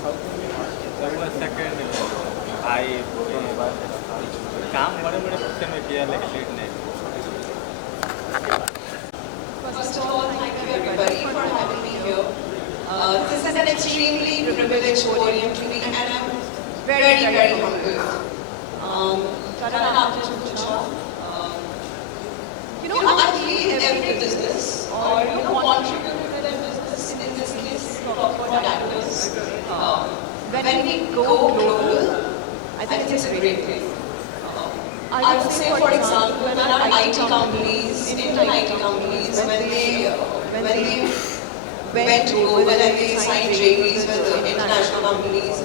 Second आई photo mobile काम बड़े बड़े फंक्शन में किया लेकिन लेट नहीं। First of all, thank you everybody for having me here. This is an extremely privileged podium to me, and I'm very, very humble. Karan aapne jo pucha, I believe every business or contribute to their business, in this case, for actors. When we go global, I think it's a great thing. I would say, for example, when our IT companies, Indian IT companies, when they went global and they signed JVs with the international companies,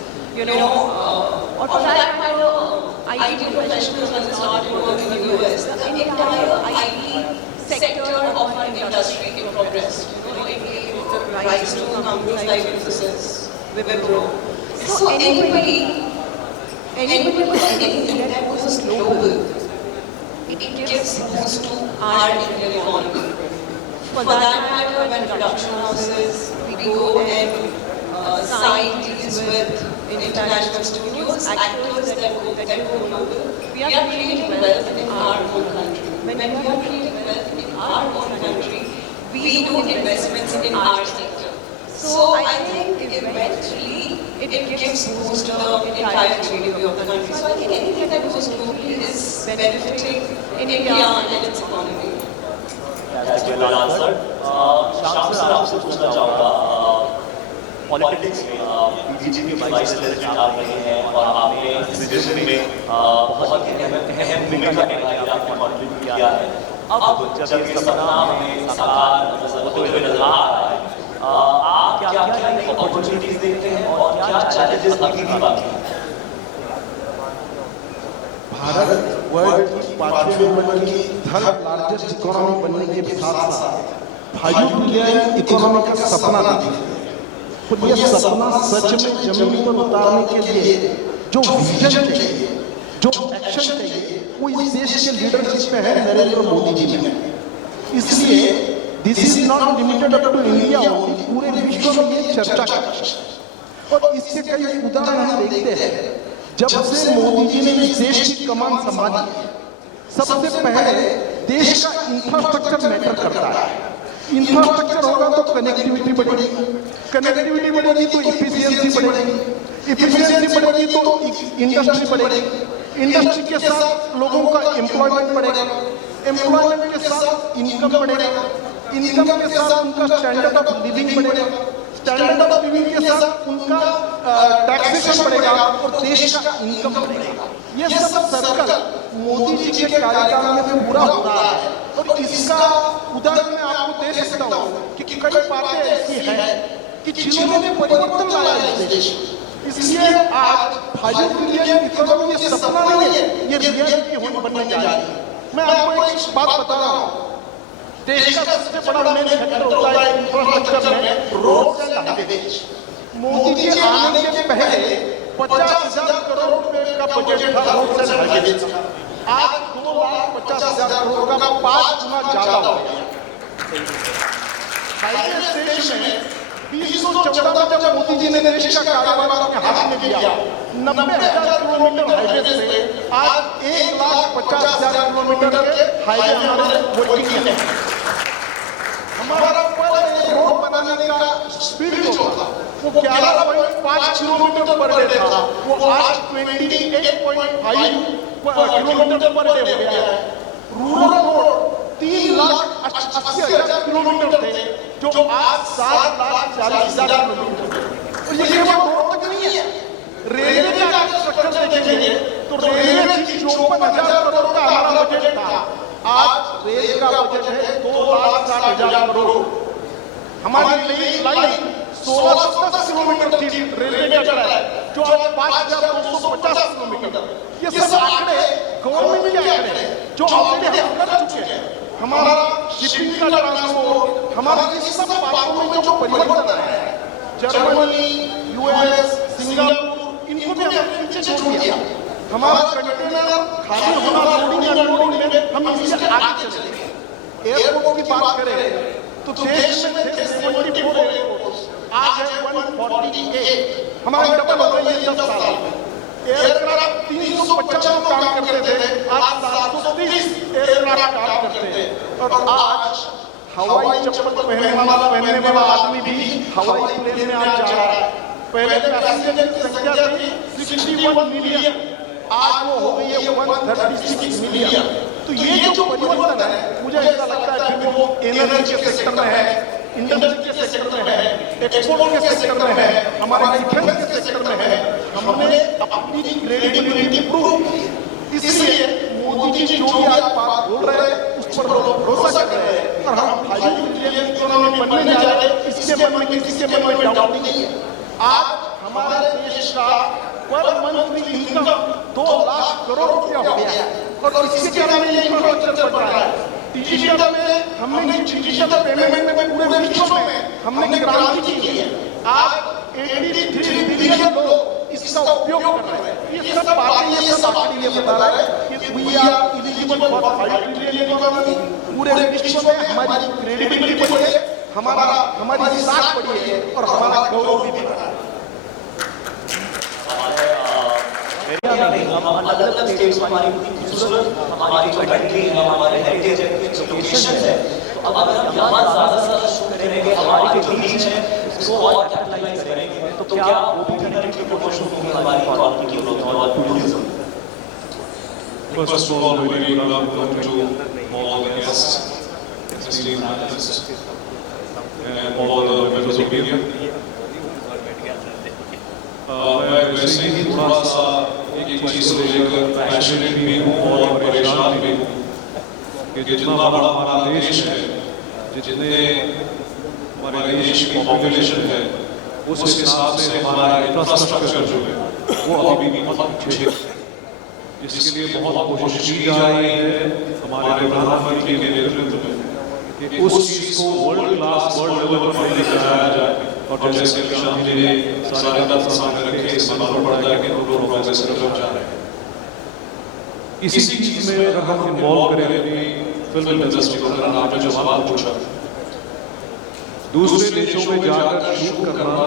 or for that matter, IT professionals when they started working in the US, the entire IT sector of our industry it progressed. It gave rise to companies like Infosys, Wipro. So anybody with anything that goes global, it gives boost to our Indian economy. For that matter, when production houses, we go and sign deals with international studios, actors that go global, we are creating wealth in our own country. When we are creating wealth in our own country, we do investments in our sector. So I think eventually it gives boost to the entire GDP of the country. So I think anything that goes globally is benefiting India and its economy. That's well answered. Shyam sir, आपसे पूछना चाहूँगा politics में BJP के vice president आप रहे हैं और आपने इस विजन में बहुत अहम भूमिका निभाई, आपने कंट्रीब्यूट किया है। अब जब ये सपना हमें साकार होते हुए नजर आ रहा है, आप क्या अपॉर्चुनिटीज देखते हैं और क्या चैलेंजेस अभी भी बाकी हैं? भारत वर्ल्ड की 5वें नंबर की थर्ड लार्जेस्ट इकोनॉमी बनने के साथ साथ 5 ट्रिलियन इकोनॉमी का सपना देखते हैं। और यह सपना सच में जमीन पर उतारने के लिए जो विजन चाहिए, जो एक्शन चाहिए, वो इस देश के लीडरशिप में है नरेंद्र मोदी जी में। इसलिए this is not limited up to India, पूरे विश्व में ये चर्चा करती है। और इसके कई उदाहरण हम देखते हैं। जब से मोदी जी ने इस देश की कमान संभाली, सबसे पहले देश का इंफ्रास्ट्रक्चर मैटर करता है। इंफ्रास्ट्रक्चर होगा तो कनेक्टिविटी बढ़ेगी, कनेक्टिविटी बढ़ेगी तो इफिशियंसी बढ़ेगी, इफिशियंसी बढ़ेगी तो इंडस्ट्री बढ़ेगी, इंडस्ट्री के साथ लोगों का एम्प्लॉयमेंट बढ़ेगा, एम्प्लॉयमेंट के साथ इनकम बढ़ेगा, इनकम के साथ उनका स्टैंडर्ड ऑफ लिविंग बढ़ेगा, स्टैंडर्ड ऑफ लिविंग के साथ उनका टैक्सेशन बढ़ेगा और देश का इनकम बढ़ेगा। ये सब सर्कल मोदी जी के कार्यकाल में पूरा हो रहा है। और इसका उदाहरण मैं आपको दे सकता हूँ कि कई बातें ऐसी हैं कि जिन्होंने परिवर्तन लाया इस देश। इसलिए आज 5 ट्रिलियन इकोनॉमी ये सपना नहीं है, ये रियलिटी बनने जा रही है। मैं आपको एक बात बता रहा हूँ, देश का सबसे बड़ा मेन फैक्टर होता है इंफ्रास्ट्रक्चर में road and highways. Modi ji आने के पहले 50,000 करोड़ रुपए का बजट था रोड एंड हाईवेज का। आज 2,50,000 करोड़ का 5 गुना ज्यादा हो गया। हाईवे देश में 2014 में जब मोदी जी ने देश का कारोबार अपने हाथ में लिया, 90,000 किलोमीटर हाईवे से आज 1,50,000 किलोमीटर के हाईवे हमारे वर्किंग है। हमारा पर रोड बनाने का स्पीड जो था वो 11.5 किलोमीटर पर डे था, वो आज 28.5 किलोमीटर पर डे हो गया है। रूरल रोड 3,80,000 किलोमीटर थे जो आज 7,40,000 किलोमीटर। और ये केवल रोड तक नहीं है, रेलवे का स्ट्रक्चर देखेंगे तो रेलवे 54,000 करोड़ का हमारा बजट था, आज रेल का बजट है 2,60,000 करोड़। हमारी नई लाइन 1610 किलोमीटर थी रेलवे का ट्रैक, जो आज 5,250 किलोमीटर। ये सब आंकड़े गवर्नमेंट के आंकड़े जो ऑलरेडी हम कर चुके हैं। हमारा शिपिंग का ट्रांसपोर्ट, हमारा इस सब बातों में जो परिवर्तन आया है, जर्मनी, यूएस, सिंगापुर, इनको भी हमने पीछे छोड़ दिया। हमारा कंटेनर खाली होना लोडिंग अनलोडिंग में हम इससे आगे चले गए। एयरपोर्ट की बात करें तो देश में थे 74 एयरपोर्ट्स, आज है 140 148 हमारे डबल हो गई है 10 साल में। एयरक्राफ्ट 355 काम करते थे, आज 730 एयरक्राफ्ट काम करते हैं। और आज हवाई चप्पल पहनने वाला आदमी भी हवाई प्लेन में आज जा रहा है। पहले पैसेंजर की संख्या थी 61 मिलियन, आज वो हो गई है 136 मिलियन। तो ये जो परिवर्तन है, मुझे ऐसा लगता है कि वो एनर्जी के सेक्टर में है, इंडस्ट्री के सेक्टर में है, एक्सपोर्ट के सेक्टर में है, हमारे डिफेंस के सेक्टर में है। हमने अपनी क्रेडिबिलिटी प्रूव की। इसलिए मोदी जी जो भी आज बात बोल रहे हैं उस पर लोग भरोसा कर रहे हैं। और हम 5 ट्रिलियन इकोनॉमी बनने जा रहे हैं, इसके मन में किसी के मन में डाउट नहीं है। आज हमारे देश का पर मंथली इनकम 2 लाख करोड़ रुपया हो गया है और इसके कारण ये इंफ्रास्ट्रक्चर बढ़ रहा है। डिजिटल में हमने डिजिटल पेमेंट में पूरे विश्व में हमने क्रांति की है। आज 83 बिलियन लोग इसका उपयोग कर रहे हैं। ये सब बातें ये सब आपके लिए बता रहा है कि we are eligible for 5 trillion economy. पूरे विश्व में हमारी क्रेडिबिलिटी बढ़ी है, हमारी साख बढ़ी है और हमारा गौरव भी बढ़ा है। हम अलग अलग स्टेट्स में हमारी खूबसूरत हमारी जो कंट्री है, हमारे हेरिटेज लोकेशन है, तो अगर हम यहाँ ज़्यादा से ज़्यादा शूट करेंगे, हमारी जो रीच है उसको और कैपिटलाइज करेंगे, तो क्या वो भी कंट्री की प्रमोशन होगी हमारी इकोनॉमी की ग्रोथ में और tourism. First of all, we really welcome to all the guests, esteemed panelists, and all the members of media. मैं वैसे ही थोड़ा सा एक चीज़ को लेकर पैशनेट भी हूँ और परेशान भी हूँ कि जितना बड़ा हमारा देश है, जितने हमारे देश की पॉपुलेशन है, उस हिसाब से हमारा इंफ्रास्ट्रक्चर जो है वो अभी भी बहुत पीछे है। इसके लिए बहुत कोशिश की जा रही है हमारे प्रधानमंत्री के नेतृत्व में कि उस चीज़ को वर्ल्ड क्लास वर्ल्ड लेवल पर लेकर जाया जाए। और जैसे कि शाम जी ने सारे तथ्य सामने रखे, इससे मालूम पड़ता है कि हम लोग प्रोग्रेस की तरफ जा रहे हैं। इसी चीज़ में अगर हम इन्वॉल्व करें अपनी फिल्म इंडस्ट्री को, अगर आपने जो सवाल पूछा, दूसरे देशों में जाकर शूट करना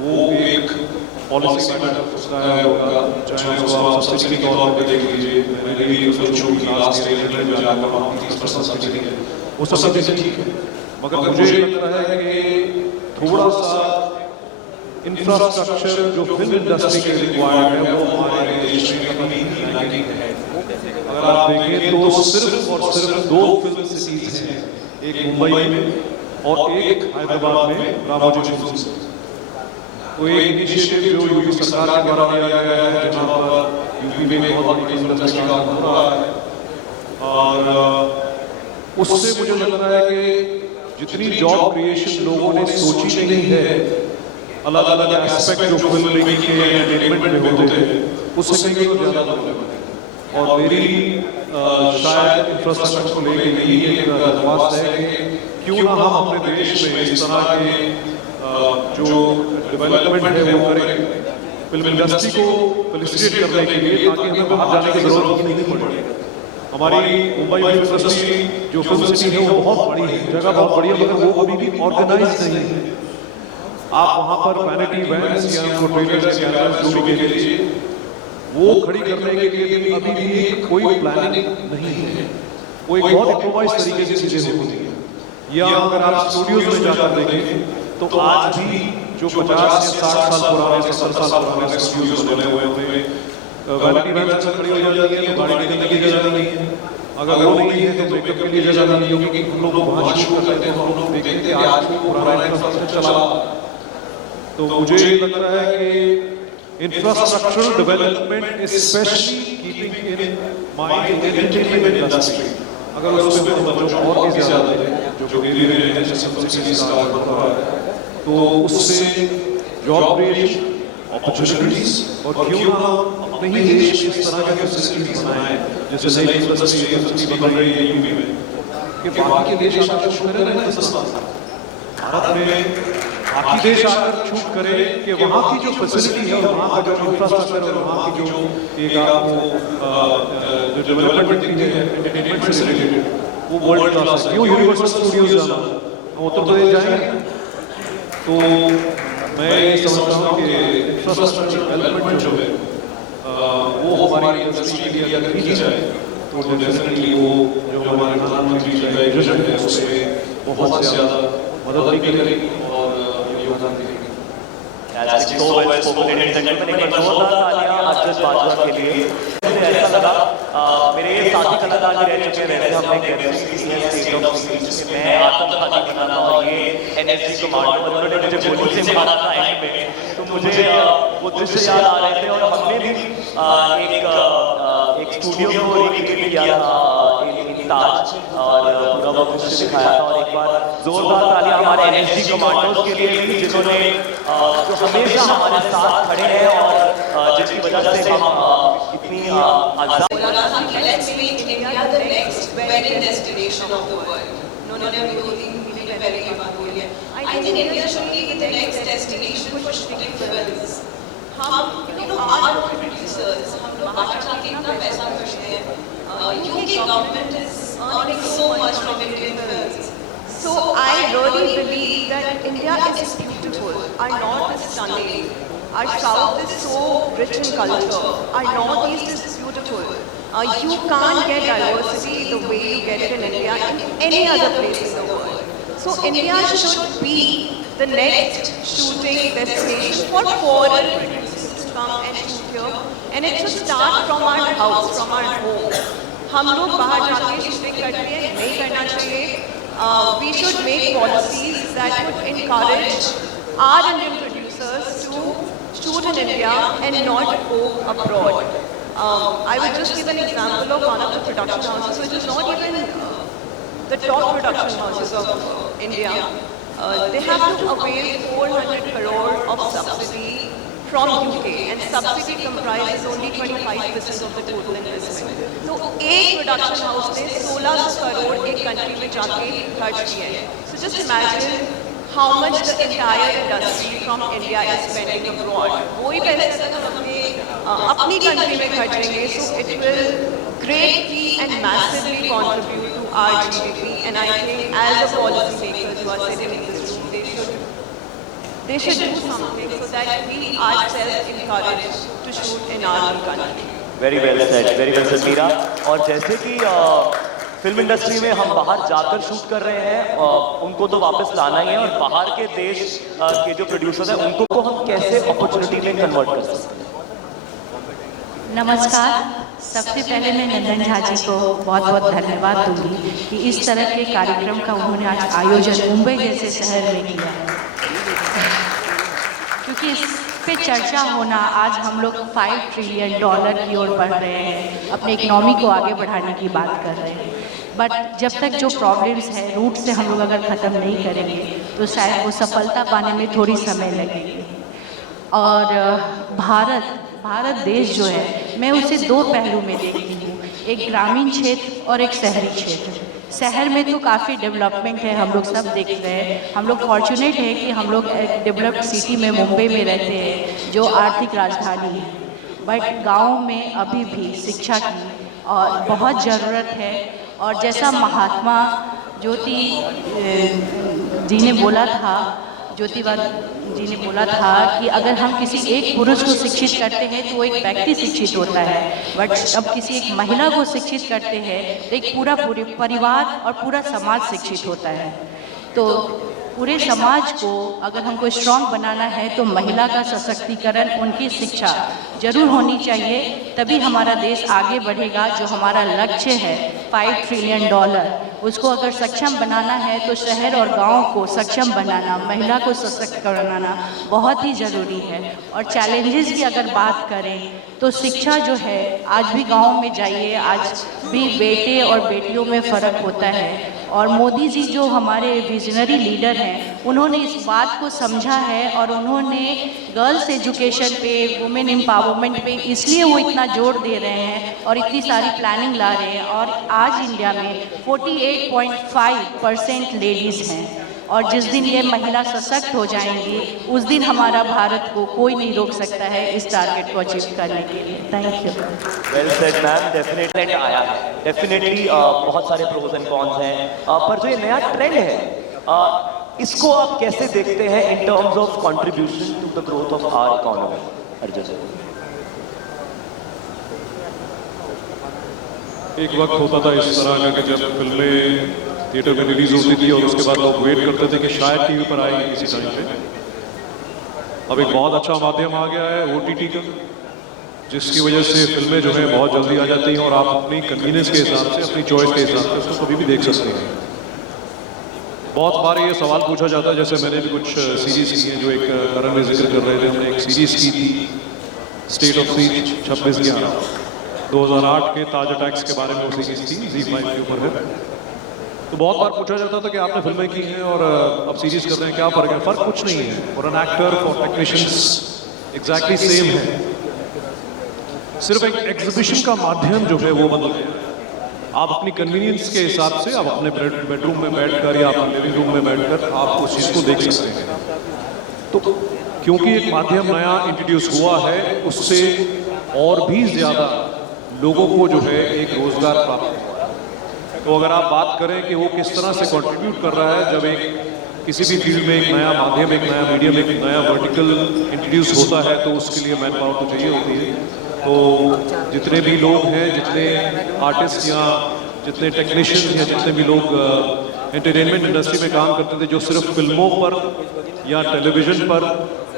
वो एक पॉलिसी मैटर होगा, चाहे उसको आप सब्सिडी के तौर पे देख लीजिए। मैंने भी एक फिल्म शूट की लास्ट ईयर में जाकर वहाँ 30% सब्सिडी है, वो सब चीज़ें ठीक है, मगर मुझे लगता है कि थोड़ा सा इंफ्रास्ट्रक्चर जो फिल्म इंडस्ट्री के रिक्वायर्ड है वो हमारे देश में कभी लैकिंग है। अगर आप देखें तो सिर्फ और सिर्फ 2 फिल्म सिटीज हैं, एक मुंबई में और एक हैदराबाद में रामोजी फिल्म सिटी। वो एक इनिशिएटिव जो यूपी सरकार के द्वारा लिया गया है, जहाँ पर यूपी में बहुत बड़ी फिल्म इंडस्ट्री का काम हो रहा है। और उससे मुझे लग रहा है कि जितनी जॉब क्रिएशन लोगों ने सोची नहीं है, अलग अलग एस्पेक्ट जो फिल्म मेकिंग के एंटरटेनमेंट में होते हैं, उससे कहीं तो ज़्यादा होने। और मेरी शायद इंफ्रास्ट्रक्चर को लेकर यही एक दरख्वास्त है कि क्यों ना हम अपने देश में इस तरह के जो डेवलपमेंट है वो करें फिल्म इंडस्ट्री को फैसिलिटेट करने के लिए, ताकि हमें बाहर जाने की जरूरत ही नहीं पड़े। हमारी मुंबई फिल्म इंडस्ट्री जो फिल्म सिटी है वो बहुत बड़ी है, जगह बहुत बड़ी है, मगर वो अभी भी ऑर्गेनाइज नहीं है। आप वहाँ पर वैनिटी वैन्स या ट्रेलर्स या कैमरास जो भी कह लीजिए, वो खड़ी करने के लिए भी अभी भी कोई प्लानिंग नहीं है। वो एक बहुत इम्प्रोवाइज तरीके से चीज़ें होती हैं। या अगर आप स्टूडियोज में जाकर देखें तो आज भी जो 50 या 60 साल पुराने 70 साल पुराने स्टूडियोज बने हुए होते हैं, वैनिटी वैन अगर खड़ी हो जाती है तो गाड़ी निकलने की जगह नहीं है, अगर वो नहीं है तो मेकअप के लिए जगह नहीं है, क्योंकि हम लोग वहाँ शूट करते हैं तो हम लोग देखते हैं आज भी पुराना इंफ्रास्ट्रक्चर चला। तो मुझे लग रहा है कि infrastructural development specially keeping in mind entertainment industry, अगर उसमें तवज्जो और भी ज़्यादा है, जो धीरे धीरे जैसे फैसिलिटीज का बढ़ रहा है, तो उससे जॉब क्रिएशन अपॉर्चुनिटीज, और क्यों ना अपने ही देश में इस तरह की फैसिलिटीज बनाएं, जैसे नई इंडस्ट्री बन रही है यूपी में, कि बाकी देश आकर शूट करें ना सस्ता, भारत में बाकी देश आकर शूट करें कि वहाँ की जो फैसिलिटी है, वहाँ का जो इंफ्रास्ट्रक्चर है, वहाँ की जो एक आपको जो डेवलपमेंट दिखती है एंटरटेनमेंट से रिलेटेड, वो वर्ल्ड क्लास है। क्यों यूनिवर्सल स्टूडियोज जाना, उत्तर प्रदेश जाएंगे तो मैं ये समझता हूँ कि इंफ्रास्ट्रक्चर डेवलपमेंट जो है वो हमारी इंडस्ट्री के लिए अगर की जाए तो डेफिनेटली वो जो हमारे प्रधानमंत्री जी का विजन है उसमें बहुत ज़्यादा मदद भी करेगी और योगदान भी देगी। As so well spoken, ladies and gentlemen, एक बार जोरदार तालियां अर्जुन बाजवा के लिए। मुझे ऐसा लगा मेरे साथी कलाकार भी रह चुके हैं, वैसे हमने web series state of series में मैं आतंकवादी बनाना और ये एनएसजी कमांडो उन्होंने मुझे गोली से मारा था एंड में, तो मुझे वो दृश्य याद आ रहे थे और हमने भी एक स्टूडियो को रिक्रिएट किया था ताज और पूरा वो दृश्य दिखाया था। और एक बार जोरदार तालियां हमारे एनएसजी कमांडोज के लिए भी जिन्होंने जो हमेशा हमारे साथ खड़े हैं और जिसकी वजह से हम इतनी Let's make India the next wedding destination of the world. I think India should be the next destination for shooting films. हम our producers, हम लोग बाहर जाके इतना पैसा खर्चते हैं. UK government is earning so much from Indian films. So I really believe that India is beautiful. Our north is stunning. Our south is so rich in culture. Our northeast is beautiful. You can't get diversity the way you get it in India in any other place in the world. So India should be the next shooting destination for foreign producers to come and shoot here. And it should start from our house, from our home. हम लोग बाहर जाके shooting करते हैं, नहीं करना चाहिए. We should make policies that would encourage our Indian producers to shoot in India and not go abroad. I would just give an example of one of the production houses, which is not even the top production houses of India. They have to avail 400 crore of subsidy from UK, and subsidy comprises only 25% of the total investment. तो एक production house ने 1600 crore एक country में जाके खर्च किया है. So just imagine how much the entire industry from India is spending abroad. वही पैसे अगर हम अपनी country में खर्चेंगे, so it will greatly and massively contribute to our GDP. And I think as a policy makers who are sitting in this room, they should do something so that we ourselves encourage to shoot in our own country. Very well said Meera. और जैसे कि film industry में हम बाहर जाकर shoot कर रहे हैं, उनको तो वापस लाना ही है, और बाहर के देश के जो प्रोड्यूसर्स हैं उनको हम कैसे अपॉर्चुनिटी में कन्वर्ट कर सकते हैं? नमस्कार। सबसे पहले मैं नंदन झा जी को बहुत बहुत धन्यवाद दूंगी कि इस तरह के कार्यक्रम का उन्होंने आज आयोजन मुंबई जैसे शहर में किया है, क्योंकि इस पे चर्चा होना, आज हम लोग $5 ट्रिलियन की ओर बढ़ रहे हैं, अपने इकोनॉमी को आगे बढ़ाने की बात कर रहे हैं, बट जब तक जो प्रॉब्लम्स है रूट से हम लोग अगर ख़त्म नहीं करेंगे तो शायद वो सफलता पाने में थोड़ी समय लगेगी। और भारत देश जो है, मैं उसे दो पहलू में देखती हूँ, एक ग्रामीण क्षेत्र और एक शहरी क्षेत्र। शहर में तो काफ़ी डेवलपमेंट है, हम लोग सब देख रहे हैं, हम लोग फॉर्चुनेट है कि हम लोग एक डेवलप्ड सिटी में मुंबई में रहते हैं जो आर्थिक राजधानी है, बट गाँव में अभी भी शिक्षा की और बहुत ज़रूरत है। और जैसा महात्मा ज्योति जी ने बोला था, ज्योतिबा जी ने बोला था कि अगर हम किसी एक पुरुष को शिक्षित करते हैं तो वो एक व्यक्ति शिक्षित होता है, बट अब किसी एक महिला को शिक्षित करते हैं तो एक पूरा परिवार और पूरा समाज शिक्षित होता है। तो पूरे समाज को अगर हमको स्ट्रॉन्ग बनाना है तो महिला का सशक्तिकरण, उनकी शिक्षा जरूर होनी चाहिए, तभी हमारा देश आगे बढ़ेगा। जो हमारा लक्ष्य है $5 ट्रिलियन, उसको अगर सक्षम बनाना है तो शहर और गांव को सक्षम बनाना, महिला को सशक्त बनाना बहुत ही ज़रूरी है। और चैलेंजेस की अगर बात करें तो शिक्षा जो है, आज भी गांव में जाइए, आज भी बेटे और बेटियों में फ़र्क होता है। और मोदी जी जो हमारे विजनरी लीडर हैं, उन्होंने इस बात को समझा है और उन्होंने गर्ल्स एजुकेशन पे, वुमेन एम्पावरमेंट पे इसलिए वो इतना जोर दे रहे हैं और इतनी सारी प्लानिंग ला रहे हैं। और आज इंडिया में 48.5% लेडीज़ हैं, और जिस दिन ये महिला सशक्त हो जाएंगी उस दिन हमारा भारत को कोई नहीं रोक सकता है इस टारगेट को अचीव करने के लिए। Thank you. Well said ma'am. Definitely आया है, डेफिनेटली बहुत सारे प्रोज एंड कॉन्स हैं, पर जो ये नया ट्रेंड है इसको आप कैसे देखते हैं in terms of contribution to the growth of our economy? Arjun sir. एक वक्त होता था इस तरह का कि जब फिल्में थिएटर में रिलीज होती थी और उसके बाद लोग वेट करते थे कि शायद टीवी पर आएंगी किसी टाइम पे। अब एक बहुत अच्छा माध्यम आ गया है OTT का, जिसकी वजह से फिल्में जो है बहुत जल्दी आ जाती हैं और आप अपनी कन्वीनियंस के हिसाब से, अपनी चॉइस के हिसाब से उसको कभी भी देख सकते हैं। बहुत बार ये सवाल पूछा जाता है, जैसे मैंने भी कुछ सीरीज की हैं जो एक करण में जिक्र कर रहे थे, हमने एक सीरीज की थी स्टेट ऑफ सीज 26/11 2008 के ताज अटैक्स के बारे में वो सीरीज थी, ZEE5 के ऊपर है। तो बहुत बार पूछा जाता था कि आपने फिल्में की हैं और अब सीरीज कर रहे हैं, क्या फ़र्क है? फ़र्क कुछ नहीं है। For an actor, for technicians exactly same है। सिर्फ एक एग्जीबिशन का माध्यम जो है वो बदल गया। आप अपनी कन्वीनियंस के हिसाब से, आप अपने बेडरूम में बैठकर या अपने लिविंग रूम में बैठकर आप उस चीज़ को देख सकते हैं। तो क्योंकि एक माध्यम नया इंट्रोड्यूस हुआ है, उससे और भी ज़्यादा लोगों को जो है एक रोज़गार प्राप्त हुआ। तो अगर आप बात करें कि वो किस तरह से कंट्रीब्यूट कर रहा है, जब एक किसी भी फील्ड में एक नया माध्यम, एक नया मीडियम, एक नया वर्टिकल इंट्रोड्यूस होता है, तो उसके लिए मैन पावर तो चाहिए होती है। तो जितने भी लोग हैं, जितने आर्टिस्ट या जितने टेक्नीशियन या जितने भी लोग एंटरटेनमेंट इंडस्ट्री में काम करते थे, जो सिर्फ फिल्मों पर या टेलीविज़न पर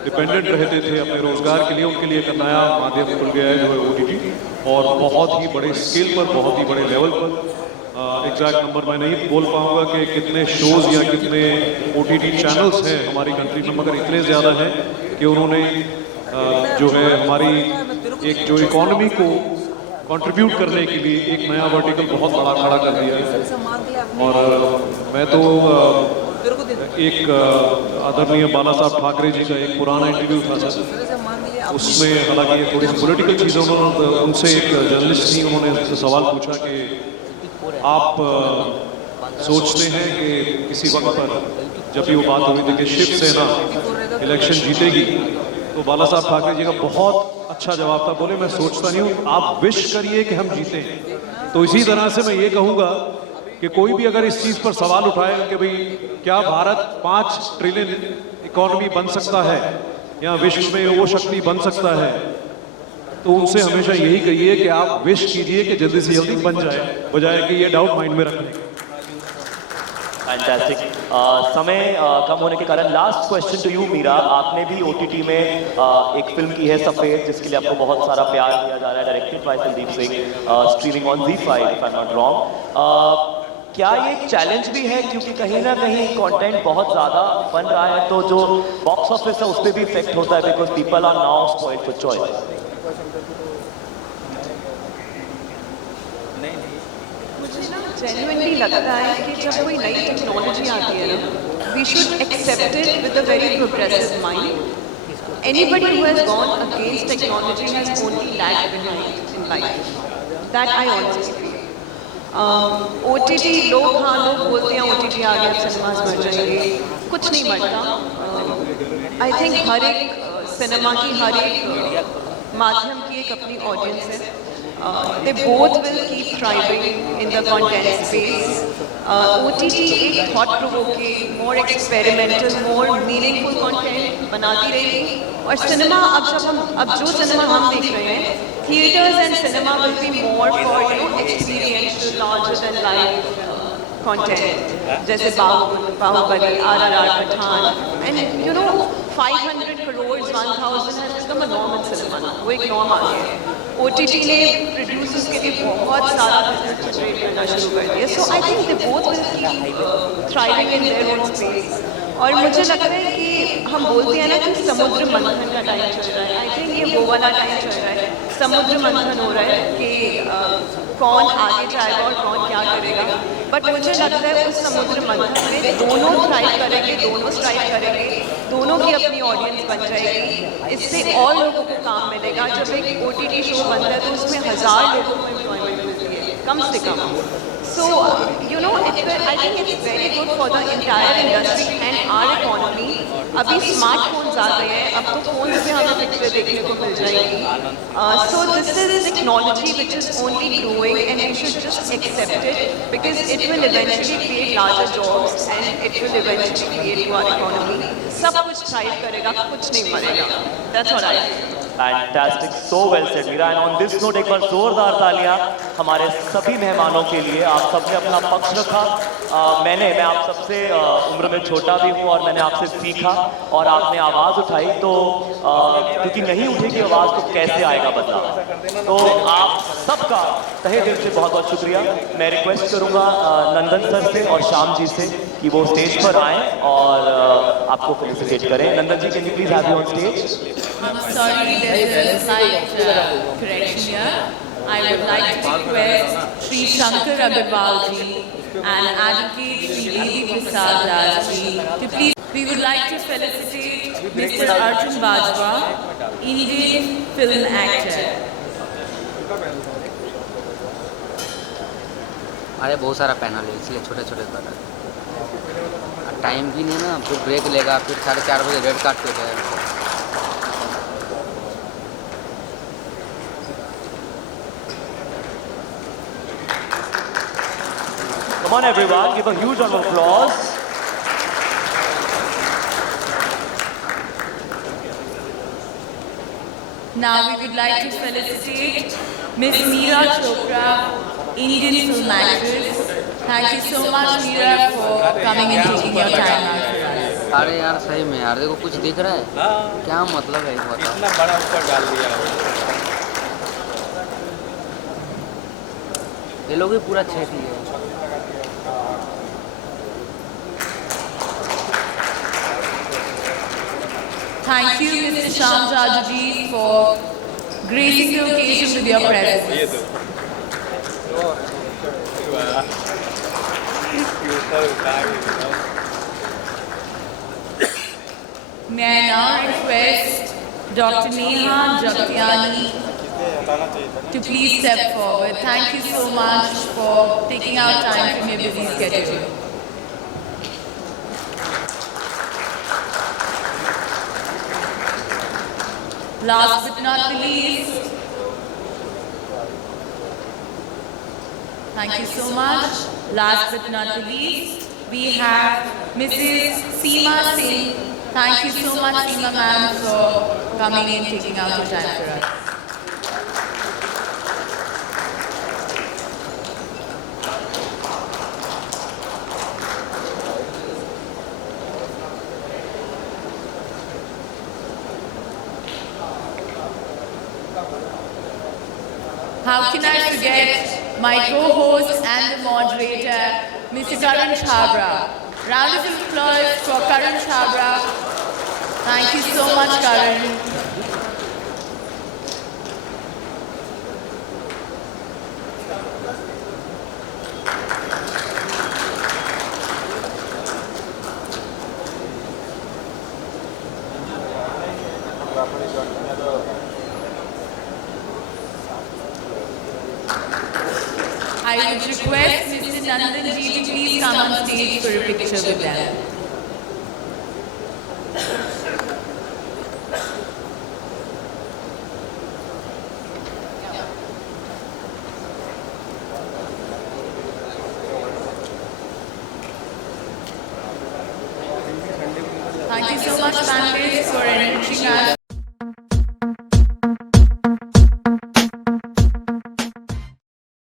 डिपेंडेंट रहते थे अपने रोज़गार के लिए, उनके लिए एक नया माध्यम खुल गया है जो है OTT, और बहुत ही बड़े स्केल पर, बहुत ही बड़े लेवल पर। एग्जैक्ट नंबर मैं नहीं बोल पाऊंगा कि कितने शोज़ या कितने OTT चैनल्स हैं हमारी कंट्री में, मगर इतने ज़्यादा हैं कि उन्होंने जो है हमारी एक जो इकॉनमी को कंट्रीब्यूट करने के लिए एक नया वर्टिकल बहुत बड़ा खड़ा कर दिया है। और मैं तो एक आदरणीय बाला साहब ठाकरे जी का एक पुराना इंटरव्यू था सर, उसमें हालांकि ये थोड़ी सी पॉलिटिकल चीज़ें, उन्होंने उनसे एक जर्नलिस्ट थी, उन्होंने उनसे सवाल पूछा कि आप सोचते हैं कि किसी वक्त पर जब भी वो बात हुई थी कि शिवसेना इलेक्शन जीतेगी, तो बाला साहब ठाकरे जी का बहुत अच्छा जवाब था। बोले मैं सोचता नहीं हूँ, आप विश करिए कि हम जीतें। तो इसी तरह से मैं ये कहूँगा कि कोई भी अगर इस चीज़ पर सवाल उठाए कि भाई क्या भारत 5 ट्रिलियन इकॉनमी बन सकता है या विश्व में वो शक्ति बन सकता है, तो उनसे हमेशा यही कहिए कि आप विश कीजिए कि जल्दी से जल्दी बन जाए, बजाय कि ये डाउट माइंड में रखने का। फैंटास्टिक। समय कम होने के कारण last question to you Meera, आपने भी OTT में एक फिल्म की है सफ़ेद, जिसके लिए आपको बहुत सारा प्यार दिया जा रहा है, directed by Sandeep Singh, streaming on ZEE5 if I am not wrong. क्या ये एक चैलेंज भी है, क्योंकि कहीं ना कहीं कंटेंट बहुत ज़्यादा बन रहा है, तो जो बॉक्स ऑफिस है उस पर भी इफेक्ट होता है, because people are now spoiled for choice? Genuinely लगता है कि जब कोई नई टेक्नोलॉजी आती है ना, we should accept it with a very progressive mind. Anybody who has gone against technology has only lagged behind in life, that I honestly feel. OTT लोग, हाँ लोग बोलते हैं OTT आ गया, सिनेमाज मर जाएंगे, कुछ नहीं मरता। आई थिंक हर एक सिनेमा की, हर एक माध्यम की एक अपनी ऑडियंस है। They both will keep thriving in the content space. OTT एक thought provoking, more experimental, more meaningful content बनाती रहेगी, और सिनेमा अब जो सिनेमा हम देख रहे हैं, theaters and cinema will be more for experiential, larger than life content, जैसे Baahubali, RRR, Pathan, and 500 crores, 1000 has become a norm in cinema now. वो एक नॉर्म आ गया है। OTT ने प्रोड्यूसर्स के लिए बहुत सारा बिजनेस जनरेट करना शुरू कर दिया। So I think they both will keep thriving in their own space. और मुझे लगता है कि हम बोलते हैं ना कि समुद्र मंथन का टाइम चल रहा है, आई थिंक ये वो वाला टाइम चल रहा है, समुद्र मंथन हो रहा है कि कौन आगे जाएगा और कौन क्या करेगा। बट मुझे लगता है उस समुद्र मंथन में दोनों थ्राइव करेंगे, दोनों स्ट्राइव करेंगे, दोनों की अपनी ऑडियंस बन जाएगी। इससे और लोगों को काम मिलेगा। जब एक OTT शो बनता है तो उसमें 1000 लोगों को एम्प्लॉयमेंट मिलती है कम से कम। So, I think it's very good for the entire industry and our economy. अभी स्मार्टफोन्स आ गए हैं, अब तो फोन से हमें पिक्चर देखने को मिल जाएगी. So this is technology which is only growing and we should just accept it because it will eventually create larger jobs and it will eventually create to our economy. सब कुछ thrive करेगा, कुछ नहीं मरेगा. That's what I feel. Fantastic, so well said Meera. And on this note एक बार जोरदार तालियां हमारे सभी मेहमानों के लिए। आप सबने अपना पक्ष रखा। मैं आप सबसे उम्र में छोटा भी हूं और मैंने आपसे सीखा और आपने आवाज़ उठाई, तो क्योंकि नहीं उठेगी आवाज़ तो कैसे आएगा बदलाव। तो आप सबका तहे दिल से बहुत बहुत शुक्रिया। मैं रिक्वेस्ट करूंगा नंदन सर से और श्याम जी से कि वो स्टेज पर आएँ और आपको फेलिसिटेट करें। Nandan ji, can you please have you on stage? Sorry, there's a slight correction here. I would like to request Sri Shankar Agarwal ji and Advocate Sri Devi Prasad Raj ji to please. We would like to felicitate Mr. Arjun Bajwa, Indian film actor. अरे बहुत सारा panel है इसलिए छोटे छोटे कर रहे। Time भी नहीं ना, फिर ब्रेक लेगा, फिर 4:30 बजे रेड कार्ड पे जाएगा। Come on everyone, give a huge round of applause. Now we would like to felicitate Miss Meera Chopra, Indian film actress. Thank you so much, Meera, for coming and taking your time out for us. अरे यार सही में यार, देखो कुछ दिख रहा है? क्या मतलब है बताओ? इतना बड़ा ऊपर डाल दिया। ये लोग ही पूरा छेक लिया। Thank you, Mr. Shyam Jajaji, for gracing the occasion with your presence. May I now request Dr. Neha Jagtiani to please step forward. Thank you so much for taking out time from your busy schedule. Last but not the least, thank you so much. Last but not the least, we have Mrs. Seema Singh. Thank you so much, Seema ma'am, for coming and taking out your time for us. How can I forget my co-host and the moderator, Mr. Karan Chhabra. Round of applause for Karan Chhabra. Thank you so much, Karan. I would request Mr. Nandan ji to please come on stage for a picture with them. Thank you so much, panelists, for enriching us.